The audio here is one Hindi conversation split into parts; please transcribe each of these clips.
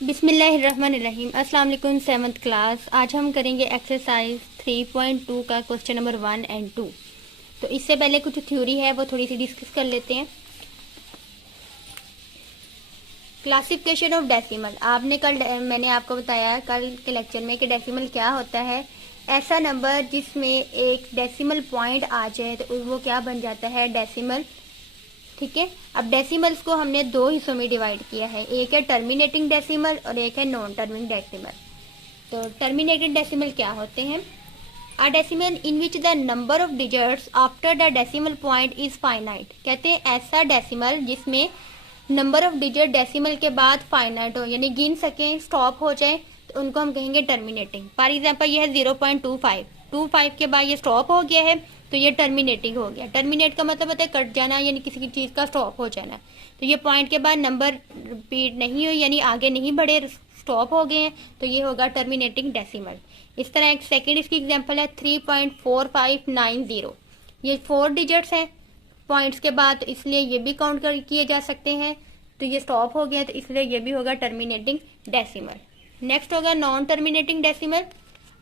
बिस्मिल्लाहिर्रहमानिर्रहीम। अस्सलाम वालेकुम। 7th class. आज हम करेंगे एक्सरसाइज 3.2 का क्वेश्चन नंबर 1 एंड 2। तो इससे पहले कुछ थ्योरी है वो थोड़ी सी डिस्कस कर लेते हैं। Classification of decimal. मैंने आपको बताया कल के लेक्चर में कि डेसिमल क्या होता है। ऐसा नंबर जिसमें एक डेसिमल पॉइंट आ जाए तो वो क्या बन जाता है, डेसिमल। ठीक है। अब डेसिमल्स को हमने दो हिस्सों में डिवाइड किया है, एक है टर्मिनेटिंग डेसिमल और एक है नॉन टर्मिनेटिंग डेसिमल। तो टर्मिनेटिंग डेसिमल क्या होते हैं? अ decimal in which the number of digits after the decimal point is finite. कहते हैं ऐसा डेसिमल जिसमें नंबर ऑफ डिजिट डेसिमल के बाद फाइनाइट हो, यानी गिन सकें, स्टॉप हो जाए, तो उनको हम कहेंगे टर्मिनेटिंग। फॉर एग्जाम्पल ये है 0.25 के बाद ये स्टॉप हो गया है तो ये टर्मिनेटिंग हो गया। टर्मिनेट का मतलब होता है कट जाना, यानी किसी की चीज का स्टॉप हो जाना। तो ये पॉइंट के बाद नंबर रिपीट नहीं हुई, यानी आगे नहीं बढ़े, स्टॉप हो गए हैं, तो ये होगा टर्मिनेटिंग डेसिमल। इस तरह एक सेकेंड इसकी एग्जाम्पल है 3.4590। ये 4 डिजिट्स हैं पॉइंट्स के बाद, तो इसलिए ये भी काउंट किए जा सकते हैं। तो ये स्टॉप हो गया तो इसलिए ये भी होगा टर्मिनेटिंग डेसिमल। नेक्स्ट होगा non terminating decimal.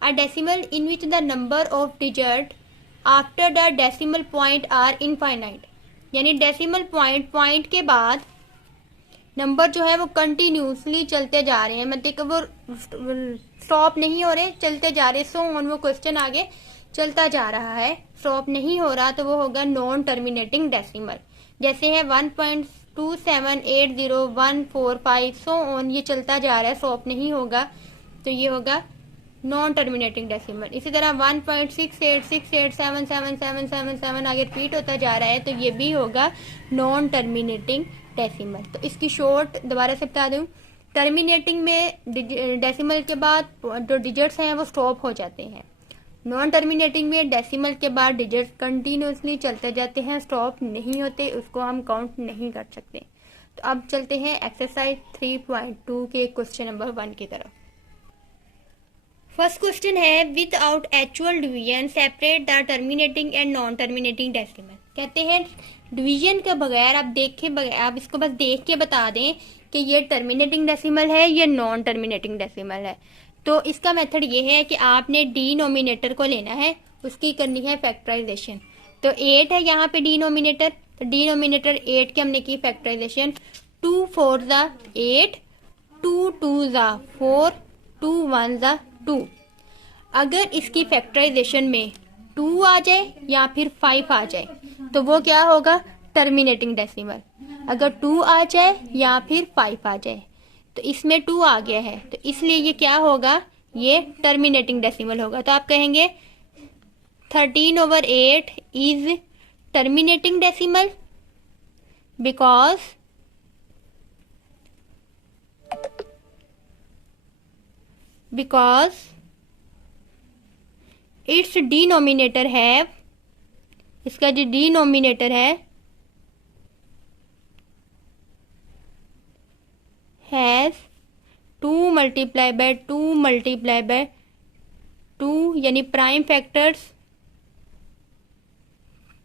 A decimal in which the number of digit after the decimal point are infinite. यानी डेसिमल पॉइंट के बाद नंबर जो है वो कंटिन्यूसली चलते जा रहे हैं, मतलब वो स्टॉप नहीं हो रहे, चलते जा रहे। सो ऑन, वो क्वेश्चन आगे चलता जा रहा है, स्टॉप नहीं हो रहा, तो वो होगा नॉन टर्मिनेटिंग डेसिमल। जैसे है 1.2780145 सो ऑन, ये चलता जा रहा है, स्टॉप नहीं होगा, तो ये होगा नॉन टर्मिनेटिंग डेसिमल। इसी तरह 1.6868777777 आगे रिपीट होता जा रहा है, तो ये भी होगा नॉन टर्मिनेटिंग डेसिमल। तो इसकी शॉर्ट दोबारा से बता दूं, टर्मिनेटिंग में डेसिमल के बाद जो डिजिट्स हैं वो स्टॉप हो जाते हैं। नॉन टर्मिनेटिंग में डेसिमल के बाद डिजिट्स कंटिन्यूसली चलते जाते हैं, स्टॉप नहीं होते, उसको हम काउंट नहीं कर सकते। तो अब चलते हैं एक्सरसाइज 3.2 के क्वेश्चन नंबर 1 की तरफ। फर्स्ट क्वेश्चन है without actual division separate the terminating and non terminating decimal. कहते हैं डिवीजन के बगैर, आप इसको बस देख के बता दें कि ये टर्मिनेटिंग डेसिमल है, ये नॉन टर्मिनेटिंग डेसिमल है। तो इसका मेथड ये है कि आपने डिनोमिनेटर को लेना है, उसकी करनी है फैक्टराइजेशन। तो 8 है यहाँ पे डिनोमिनेटर, तो डिनोमिनेटर 8 के हमने की फैक्टराइजेशन। 2 4 ज़ा 8, 2 2 ज़ा 4, 2 1 ज़ा 2। अगर इसकी फैक्टराइजेशन में 2 आ जाए या फिर 5 आ जाए तो वो क्या होगा, टर्मिनेटिंग डेसिमल। अगर 2 आ जाए या फिर 5 आ जाए, तो इसमें 2 आ गया है तो इसलिए ये क्या होगा, ये टर्मिनेटिंग डेसिमल होगा। तो आप कहेंगे 13/8 is terminating decimal because its denominator है, इसका जो डिनोमिनेटर है has 2 multiply by 2 multiply by 2, यानी prime factors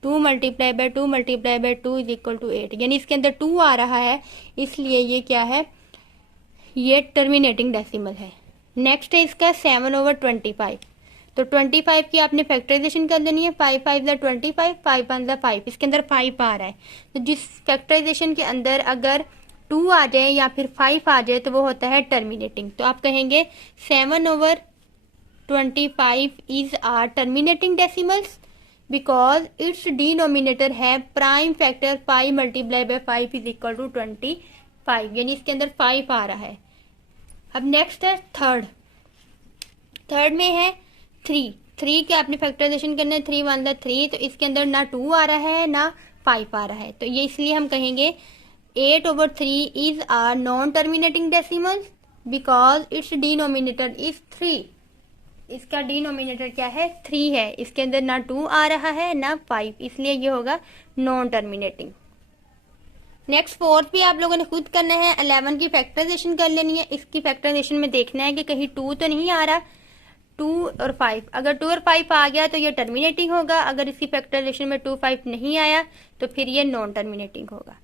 2 multiply by 2 multiply by 2 is equal to 8, यानी इसके अंदर 2 आ रहा है, इसलिए ये क्या है, ये टर्मिनेटिंग डेसिमल है। नेक्स्ट है इसका 7/25। तो 25 की आपने फैक्टराइजेशन कर देनी है। 5 5 ज़ा 25, 5 1 ज़ा 5, इसके अंदर 5 आ रहा है, तो जिस फैक्टराइजेशन के अंदर अगर 2 आ जाए या फिर 5 आ जाए तो वो होता है टर्मिनेटिंग। तो आप कहेंगे 7/25 is are terminating decimals because its denominator है prime factor 5 multiply by 5 is equal to 25, यानी इसके अंदर 5 आ रहा है। अब नेक्स्ट है थर्ड में है 3 के आपने फैक्टराइजेशन करना है। 3 1 ज़ा 3, तो इसके अंदर ना 2 आ रहा है ना 5 आ रहा है, तो ये इसलिए हम कहेंगे 8/3 is are non terminating decimal because its denominator is 3। इसका डिनोमिनेटर क्या है, 3 है, इसके अंदर ना 2 आ रहा है ना 5, इसलिए ये होगा नॉन टर्मिनेटिंग। नेक्स्ट फोर्थ भी आप लोगों ने खुद करना है। 11 की फैक्टराइजेशन कर लेनी है। इसकी फैक्टराइजेशन में देखना है कि कहीं 2 तो नहीं आ रहा, 2 और 5, अगर 2 और 5 आ गया तो ये टर्मिनेटिंग होगा। अगर इसकी फैक्टराइजेशन में 2 5 नहीं आया तो फिर ये नॉन टर्मिनेटिंग होगा।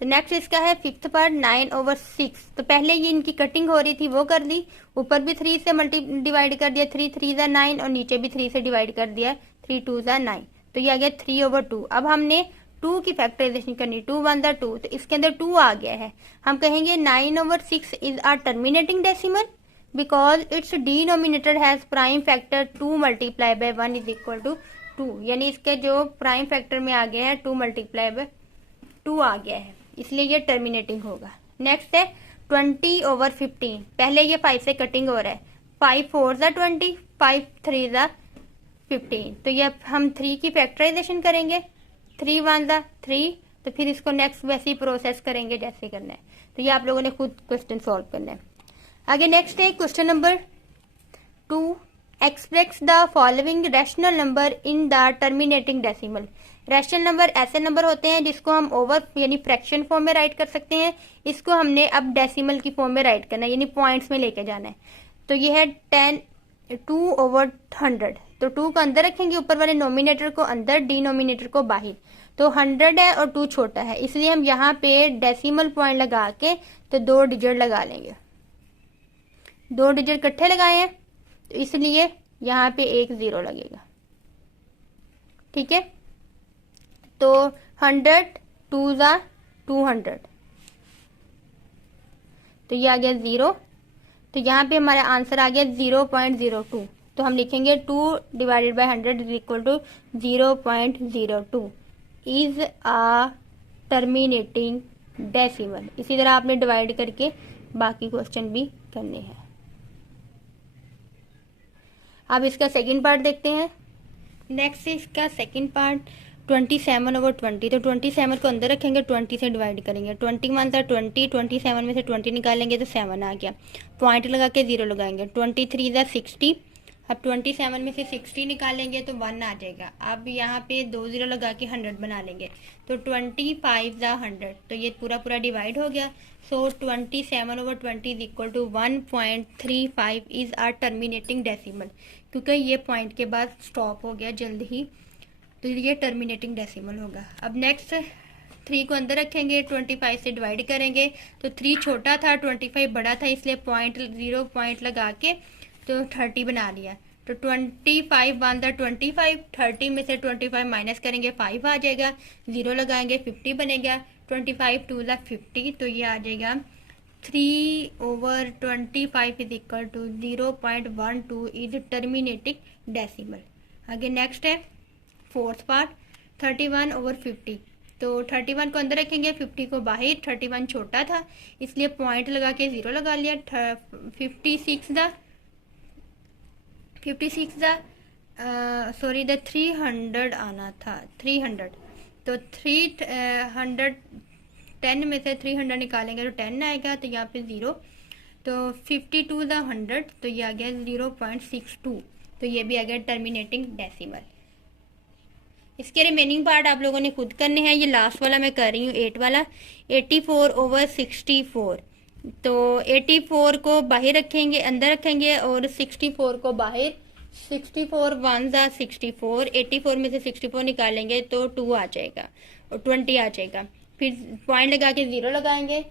तो नेक्स्ट इसका है फिफ्थ पार्ट 9/6। तो पहले ये इनकी कटिंग हो रही थी वो कर दी, ऊपर भी 3 से डिवाइड कर दिया, 3 3 ज़ा 9 और नीचे भी 3 से डिवाइड कर दिया, 3 2 ज़ा 9। तो ये आ गया 3/2। अब हमने 2 की फैक्टराइजेशन करनी, 2 1 ज़ा 2, तो इसके अंदर 2 आ गया है। हम कहेंगे 9/6 is are terminating decimal because its denominator has prime factor 2 multiply by 1 is equal to 2। यानी इसके जो प्राइम फैक्टर में आ गया है 2 मल्टीप्लाई बाय 2 आ गया है, इसलिए ये टर्मिनेटिंग होगा। नेक्स्ट है 20/15। पहले ये 5 से कटिंग हो रहा है, 5 4 ज़ा 20, 5 3 ज़ा 15। तो ये हम 3 की फैक्टराइजेशन करेंगे, 3 1 ज़ा 3, तो फिर इसको नेक्स्ट वैसे ही प्रोसेस करेंगे जैसे करना है। तो ये आप लोगों ने खुद क्वेश्चन सॉल्व करना है। आगे नेक्स्ट है question number 2, express the following rational number in the terminating decimal. Rational number ऐसे नंबर होते हैं जिसको हम ओवर यानी फ्रैक्शन फॉर्म में राइट कर सकते हैं, इसको हमने अब डेसिमल की फॉर्म में राइट करना है, यानी पॉइंट्स में लेके जाना है। तो ये है 2/100। तो 2 को अंदर रखेंगे, ऊपर वाले नोमिनेटर को अंदर, डिनोमिनेटर को बाहर। तो 100 है और 2 छोटा है, इसलिए हम यहाँ पे डेसिमल पॉइंट लगा के तो 2 डिजिट लगा लेंगे। 2 डिजिट इकट्ठे लगाए हैं तो इसलिए यहाँ पे एक 0 लगेगा। ठीक है, तो 100 2 ज़ा 200, तो ये आ गया 0। तो यहाँ पे हमारा आंसर आ गया 0.02। तो हम लिखेंगे 2 divided by 100 is equal to 0.02 is a terminating decimal. इसी तरह आपने डिवाइड करके बाकी क्वेश्चन भी करने हैं। अब इसका सेकंड पार्ट देखते हैं। नेक्स्ट इसका सेकंड पार्ट 27/20। तो 27 को अंदर रखेंगे, 20 से डिवाइड करेंगे, 21 ज़ा 20, 27 में से 20 निकालेंगे तो 7 आ गया, पॉइंट लगा के 0 लगाएंगे। 23 ज़ा 60, अब 27 में से 60 निकालेंगे तो 1 आ जाएगा। अब यहाँ पे 2 0 लगा के 100 बना लेंगे, तो 25 ज़ा 100, तो ये पूरा पूरा डिवाइड हो गया। So 27/20 is equal to 1.35 is are terminating decimal, क्योंकि ये पॉइंट के बाद स्टॉप हो गया जल्द ही, तो ये टर्मिनेटिंग डेसिमल होगा। अब नेक्स्ट 3 को अंदर रखेंगे, 25 से डिवाइड करेंगे, तो 3 छोटा था 25 बड़ा था, इसलिए 0 पॉइंट लगा के तो 30 बना लिया। तो 25 1 ज़ा 25, 30 में से 25 माइनस करेंगे 5 आ जाएगा, 0 लगाएंगे 50 बनेगा, 25 2 ज़ा 50, तो ये आ जाएगा 3/25 is equal to 0.12 is terminating decimal. आगे नेक्स्ट है फोर्थ पार्ट 31/50। तो 31 को अंदर रखेंगे, 50 को बाहर, 31 छोटा था इसलिए पॉइंट लगा के 0 लगा लिया। 56 द 300 आना था, 300, तो 310 में से 300 निकालेंगे तो 10 आएगा, तो यहाँ पे 0, तो 52 द 100, तो ये आ गया 0.62, तो ये भी आ गया टर्मिनेटिंग डेसिमल। इसके रिमेनिंग पार्ट आप लोगों ने खुद करने हैं, ये लास्ट वाला मैं कर रही हूँ 8 वाला, 84/64। तो 84 को बाहर रखेंगे, अंदर रखेंगे और 64 को बाहर, 64 1 ज़ा 64, 84 में से 64 निकालेंगे तो 2 आ जाएगा और 20 आ जाएगा, फिर पॉइंट लगा के 0 लगाएंगे,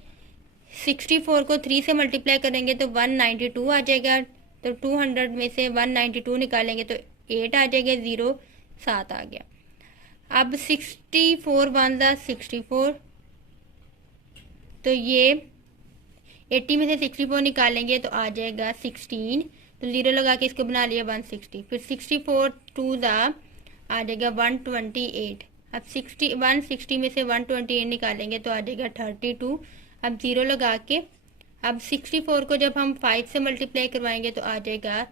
64 को 3 से मल्टीप्लाई करेंगे तो 192 आ जाएगा, तो 200 में से 192 निकालेंगे तो 8 आ जाएगा, 0 7 आ गया। अब 64 1 ज़ा 64, तो ये 80 में से 64 निकालेंगे तो आ जाएगा 16, तो 0 लगा के इसको बना लिया 160, फिर 64 2 ज़ा आ जाएगा 128। अब 160 में से 128 निकालेंगे तो आ जाएगा 32। अब 0 लगा के अब 64 को जब हम 5 से मल्टीप्लाई करवाएंगे तो आ जाएगा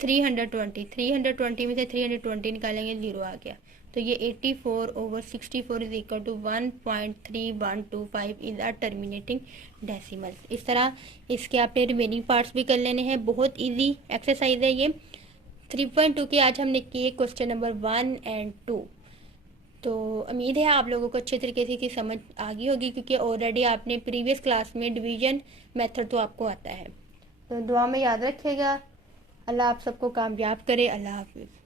320 में से 320 निकालेंगे 0 आ गया, तो ये 84/64 is equal to 1.3125 is a terminating decimal. इस तरह इसके आपने रिमेनिंग पार्ट्स भी कर लेने हैं, बहुत इजी एक्सरसाइज है ये। 3.2 के आज हमने किए क्वेश्चन नंबर 1 और 2। तो उम्मीद है आप लोगों को अच्छे तरीके से समझ आ गई होगी, क्योंकि ऑलरेडी आपने प्रीवियस क्लास में डिवीजन मेथड तो आपको आता है। तो दुआ में याद रखिएगा। अल्लाह आप सबको कामयाब करे। अल्लाह हाफिज़।